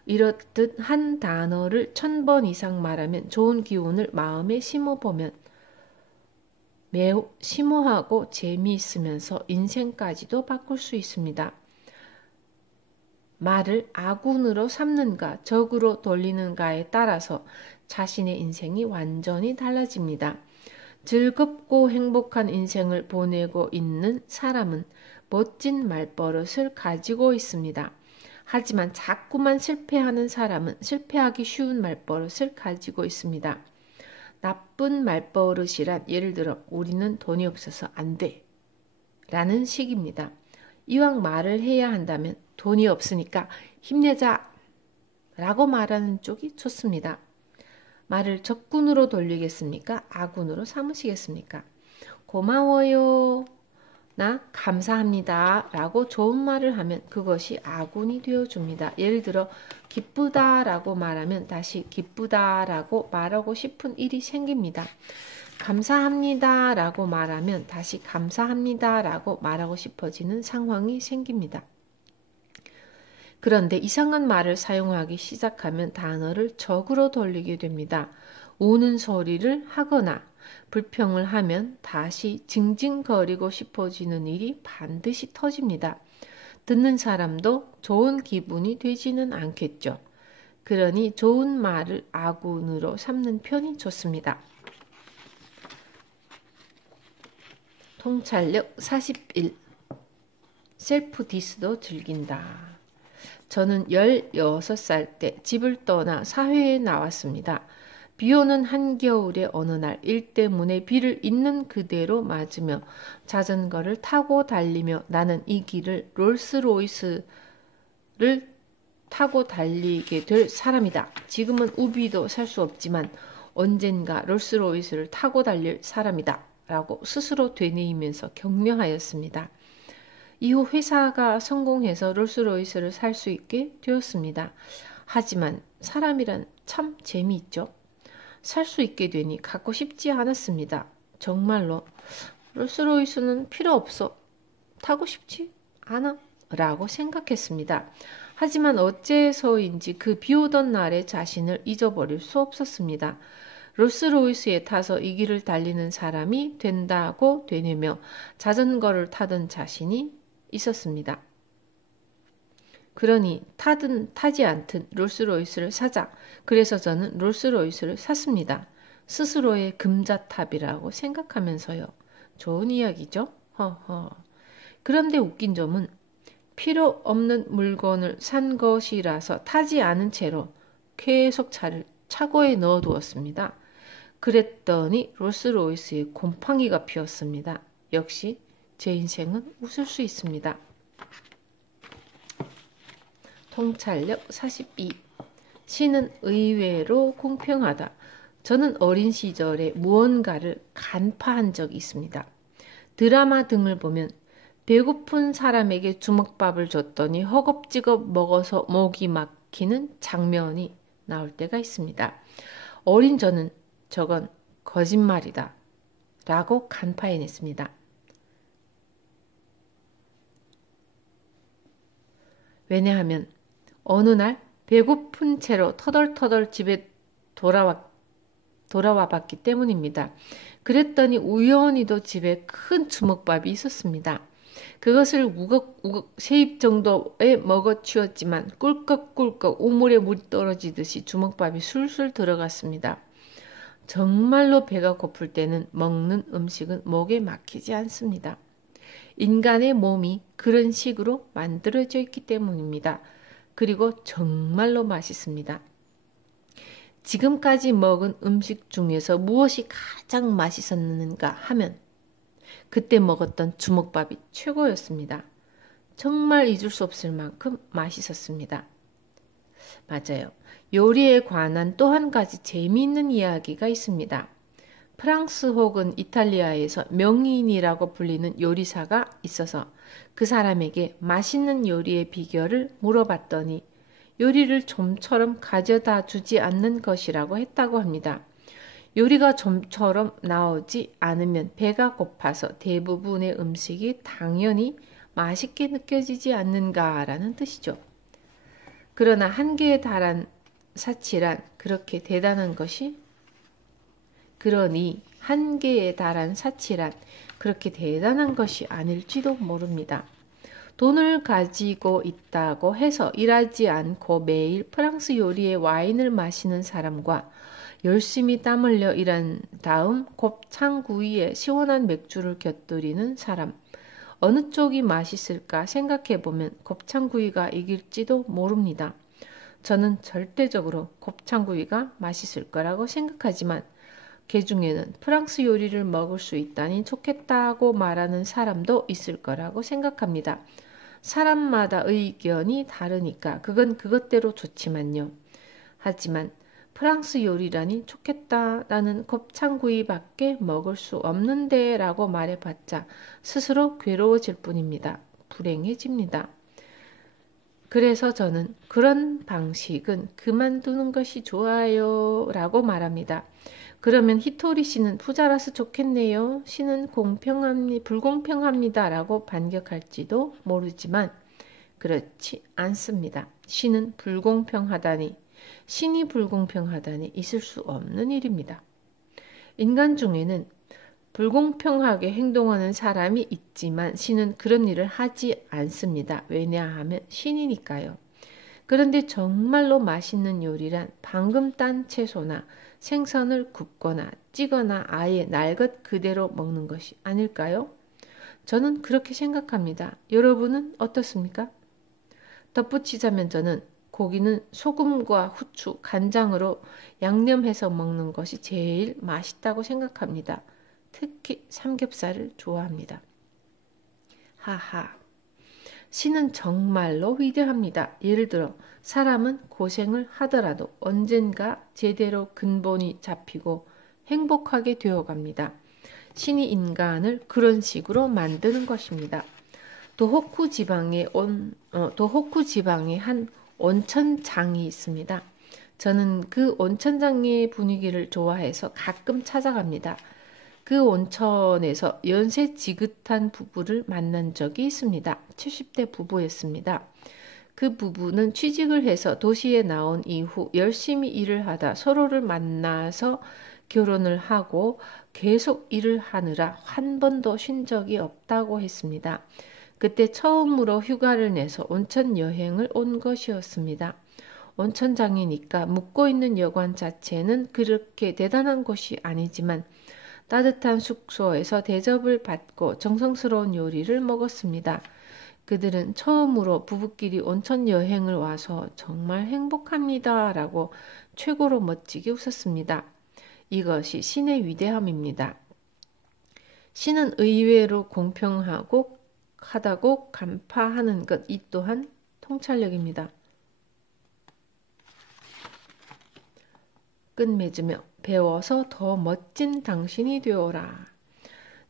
이렇듯 한 단어를 1000번 이상 말하면 좋은 기운을 마음에 심어보면 매우 심오하고 재미있으면서 인생까지도 바꿀 수 있습니다. 말을 아군으로 삼는가 적으로 돌리는가에 따라서 자신의 인생이 완전히 달라집니다. 즐겁고 행복한 인생을 보내고 있는 사람은 멋진 말버릇을 가지고 있습니다. 하지만 자꾸만 실패하는 사람은 실패하기 쉬운 말버릇을 가지고 있습니다. 나쁜 말버릇이란 예를 들어 우리는 돈이 없어서 안 돼 라는 식입니다. 이왕 말을 해야 한다면 돈이 없으니까 힘내자 라고 말하는 쪽이 좋습니다. 말을 적군으로 돌리겠습니까? 아군으로 삼으시겠습니까? 고마워요. 나 감사합니다 라고 좋은 말을 하면 그것이 아군이 되어줍니다. 예를 들어 기쁘다 라고 말하면 다시 기쁘다 라고 말하고 싶은 일이 생깁니다. 감사합니다 라고 말하면 다시 감사합니다 라고 말하고 싶어지는 상황이 생깁니다. 그런데 이상한 말을 사용하기 시작하면 단어를 적으로 돌리게 됩니다. 우는 소리를 하거나 불평을 하면 다시 징징거리고 싶어지는 일이 반드시 터집니다. 듣는 사람도 좋은 기분이 되지는 않겠죠. 그러니 좋은 말을 아군으로 삼는 편이 좋습니다. 통찰력 41. 셀프 디스도 즐긴다. 저는 16살 때 집을 떠나 사회에 나왔습니다. 비 오는 한겨울의 어느 날 일 때문에 비를 있는 그대로 맞으며 자전거를 타고 달리며 나는 이 길을 롤스로이스를 타고 달리게 될 사람이다. 지금은 우비도 살 수 없지만 언젠가 롤스로이스를 타고 달릴 사람이다. 라고 스스로 되뇌이면서 격려하였습니다. 이후 회사가 성공해서 롤스로이스를 살 수 있게 되었습니다. 하지만 사람이란 참 재미있죠. 살 수 있게 되니 갖고 싶지 않았습니다. 정말로 롤스로이스는 필요 없어. 타고 싶지 않아. 라고 생각했습니다. 하지만 어째서인지 그 비오던 날의 자신을 잊어버릴 수 없었습니다. 롤스로이스에 타서 이 길을 달리는 사람이 된다고 되뇌며 자전거를 타던 자신이 있었습니다. 그러니 타든 타지 않든 롤스로이스를 사자. 그래서 저는 롤스로이스를 샀습니다. 스스로의 금자탑이라고 생각하면서요. 좋은 이야기죠? 허허. 그런데 웃긴 점은 필요 없는 물건을 산 것이라서 타지 않은 채로 계속 차를 차고에 넣어두었습니다. 그랬더니 롤스로이스에 곰팡이가 피었습니다. 역시 제 인생은 웃을 수 있습니다. 통찰력 42. 신은 의외로 공평하다. 저는 어린 시절에 무언가를 간파한 적이 있습니다. 드라마 등을 보면 배고픈 사람에게 주먹밥을 줬더니 허겁지겁 먹어서 목이 막히는 장면이 나올 때가 있습니다. 어린 저는 저건 거짓말이다 라고 간파해냈습니다. 왜냐하면 어느 날 배고픈 채로 터덜터덜 집에 돌아와 봤기 때문입니다. 그랬더니 우연히도 집에 큰 주먹밥이 있었습니다. 그것을 우걱우걱 세 입 정도에 먹어치웠지만 꿀꺽꿀꺽 우물에 물이 떨어지듯이 주먹밥이 술술 들어갔습니다. 정말로 배가 고플 때는 먹는 음식은 목에 막히지 않습니다. 인간의 몸이 그런 식으로 만들어져 있기 때문입니다. 그리고 정말로 맛있습니다. 지금까지 먹은 음식 중에서 무엇이 가장 맛있었는가 하면 그때 먹었던 주먹밥이 최고였습니다. 정말 잊을 수 없을 만큼 맛있었습니다. 맞아요. 요리에 관한 또 한 가지 재미있는 이야기가 있습니다. 프랑스 혹은 이탈리아에서 명인이라고 불리는 요리사가 있어서 그 사람에게 맛있는 요리의 비결을 물어봤더니 요리를 좀처럼 가져다 주지 않는 것이라고 했다고 합니다. 요리가 좀처럼 나오지 않으면 배가 고파서 대부분의 음식이 당연히 맛있게 느껴지지 않는가라는 뜻이죠. 그러나 한계에 달한 사치란 그렇게 대단한 것이 아닐지도 모릅니다. 돈을 가지고 있다고 해서 일하지 않고 매일 프랑스 요리의 와인을 마시는 사람과 열심히 땀 흘려 일한 다음 곱창구이에 시원한 맥주를 곁들이는 사람. 어느 쪽이 맛있을까 생각해보면 곱창구이가 이길지도 모릅니다. 저는 절대적으로 곱창구이가 맛있을 거라고 생각하지만 그 중에는 프랑스 요리를 먹을 수 있다니 좋겠다고 말하는 사람도 있을 거라고 생각합니다. 사람마다 의견이 다르니까 그건 그것대로 좋지만요. 하지만 프랑스 요리라니 좋겠다. 나는 곱창구이밖에 먹을 수 없는데 라고 말해봤자 스스로 괴로워질 뿐입니다. 불행해집니다. 그래서 저는 그런 방식은 그만두는 것이 좋아요 라고 말합니다. 그러면 히토리 씨는 부자라서 좋겠네요. 씨는 불공평합니다 라고 반격할지도 모르지만 그렇지 않습니다. 씨는 불공평하다니, 신이 불공평하다니 있을 수 없는 일입니다. 인간 중에는 불공평하게 행동하는 사람이 있지만 신은 그런 일을 하지 않습니다. 왜냐하면 신이니까요. 그런데 정말로 맛있는 요리란 방금 딴 채소나 생선을 굽거나 찌거나 아예 날 것 그대로 먹는 것이 아닐까요? 저는 그렇게 생각합니다. 여러분은 어떻습니까? 덧붙이자면 저는 고기는 소금과 후추, 간장으로 양념해서 먹는 것이 제일 맛있다고 생각합니다. 특히 삼겹살을 좋아합니다. 하하. 신은 정말로 위대합니다. 예를 들어 사람은 고생을 하더라도 언젠가 제대로 근본이 잡히고 행복하게 되어갑니다. 신이 인간을 그런 식으로 만드는 것입니다. 도호쿠 지방에 한 온천장이 있습니다. 저는 그 온천장의 분위기를 좋아해서 가끔 찾아갑니다. 그 온천에서 연세 지긋한 부부를 만난 적이 있습니다. 70대 부부였습니다. 그 부부는 취직을 해서 도시에 나온 이후 열심히 일을 하다 서로를 만나서 결혼을 하고 계속 일을 하느라 한 번도 쉰 적이 없다고 했습니다. 그때 처음으로 휴가를 내서 온천 여행을 온 것이었습니다. 온천장이니까 묵고 있는 여관 자체는 그렇게 대단한 곳이 아니지만 따뜻한 숙소에서 대접을 받고 정성스러운 요리를 먹었습니다. 그들은 처음으로 부부끼리 온천 여행을 와서 정말 행복합니다 라고 최고로 멋지게 웃었습니다. 이것이 신의 위대함입니다. 신은 의외로 공평하고 하다고 간파하는 것, 이 또한 통찰력입니다. 끝맺으며 배워서 더 멋진 당신이 되어라.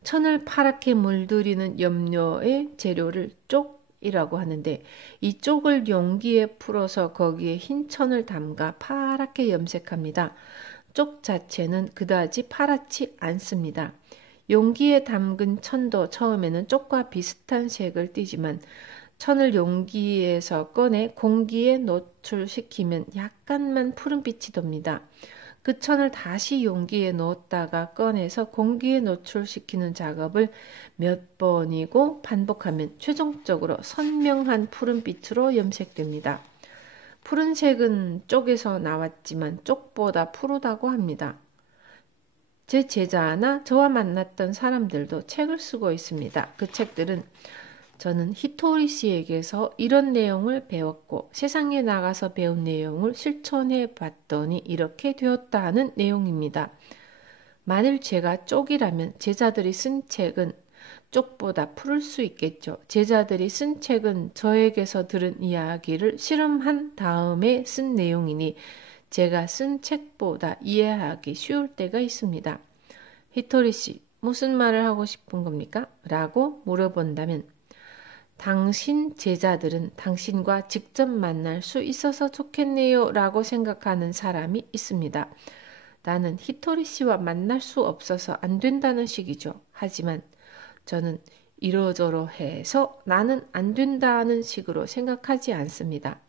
천을 파랗게 물들이는 염료의 재료를 쪽이라고 하는데 이 쪽을 용기에 풀어서 거기에 흰 천을 담가 파랗게 염색합니다. 쪽 자체는 그다지 파랗지 않습니다. 용기에 담근 천도 처음에는 쪽과 비슷한 색을 띠지만 천을 용기에서 꺼내 공기에 노출시키면 약간만 푸른빛이 돕니다. 그 천을 다시 용기에 넣었다가 꺼내서 공기에 노출시키는 작업을 몇 번이고 반복하면 최종적으로 선명한 푸른빛으로 염색됩니다. 푸른색은 쪽에서 나왔지만 쪽보다 푸르다고 합니다. 제 제자나 저와 만났던 사람들도 책을 쓰고 있습니다. 그 책들은 저는 히토리 씨에게서 이런 내용을 배웠고 세상에 나가서 배운 내용을 실천해 봤더니 이렇게 되었다는 내용입니다. 만일 제가 쪽이라면 제자들이 쓴 책은 쪽보다 푸를 수 있겠죠. 제자들이 쓴 책은 저에게서 들은 이야기를 실험한 다음에 쓴 내용이니 제가 쓴 책보다 이해하기 쉬울 때가 있습니다. 히토리 씨, 무슨 말을 하고 싶은 겁니까? 라고 물어본다면 당신 제자들은 당신과 직접 만날 수 있어서 좋겠네요 라고 생각하는 사람이 있습니다. 나는 히토리 씨와 만날 수 없어서 안 된다는 식이죠. 하지만 저는 이러저러해서 나는 안 된다는 식으로 생각하지 않습니다.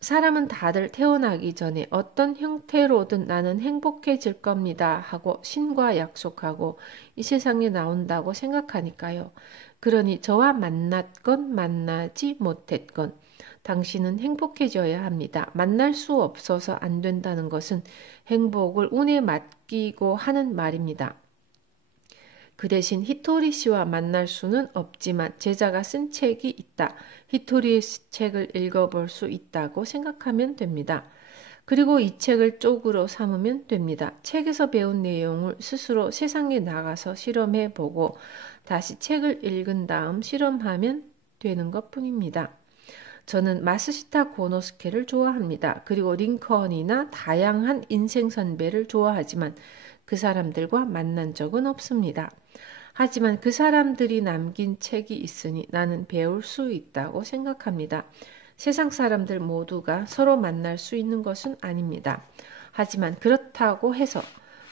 사람은 다들 태어나기 전에 어떤 형태로든 나는 행복해질 겁니다 하고 신과 약속하고 이 세상에 나온다고 생각하니까요. 그러니 저와 만났건 만나지 못했건 당신은 행복해져야 합니다. 만날 수 없어서 안 된다는 것은 행복을 운에 맡기고 하는 말입니다. 그 대신 히토리 씨와 만날 수는 없지만 제자가 쓴 책이 있다. 히토리의 책을 읽어볼 수 있다고 생각하면 됩니다. 그리고 이 책을 쪽으로 삼으면 됩니다. 책에서 배운 내용을 스스로 세상에 나가서 실험해보고 다시 책을 읽은 다음 실험하면 되는 것뿐입니다. 저는 마스시타 고노스케를 좋아합니다. 그리고 링컨이나 다양한 인생 선배를 좋아하지만 그 사람들과 만난 적은 없습니다. 하지만 그 사람들이 남긴 책이 있으니 나는 배울 수 있다고 생각합니다. 세상 사람들 모두가 서로 만날 수 있는 것은 아닙니다. 하지만 그렇다고 해서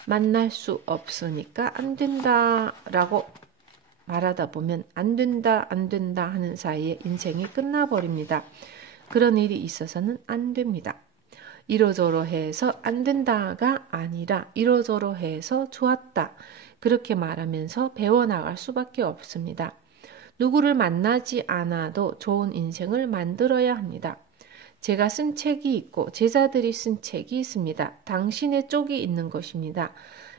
만날 수 없으니까 안 된다라고 말하다 보면 안 된다 하는 사이에 인생이 끝나버립니다. 그런 일이 있어서는 안 됩니다. 이러저러해서 안 된다가 아니라 이러저러해서 좋았다. 그렇게 말하면서 배워나갈 수밖에 없습니다. 누구를 만나지 않아도 좋은 인생을 만들어야 합니다. 제가 쓴 책이 있고 제자들이 쓴 책이 있습니다. 당신의 쪽이 있는 것입니다.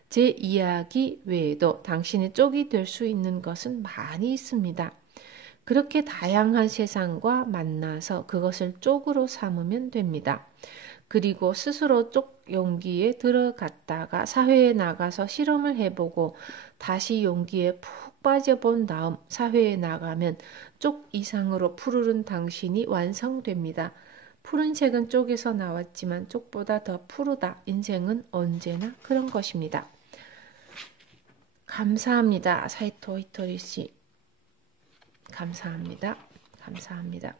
제 이야기 외에도 당신의 쪽이 될 수 있는 것은 많이 있습니다. 그렇게 다양한 세상과 만나서 그것을 쪽으로 삼으면 됩니다. 그리고 스스로 쪽 용기에 들어갔다가 사회에 나가서 실험을 해보고 다시 용기에 푹 빠져본 다음 사회에 나가면 쪽 이상으로 푸르른 당신이 완성됩니다. 푸른색은 쪽에서 나왔지만 쪽보다 더 푸르다. 인생은 언제나 그런 것입니다. 감사합니다. 사이토 히토리 씨. 감사합니다. 감사합니다.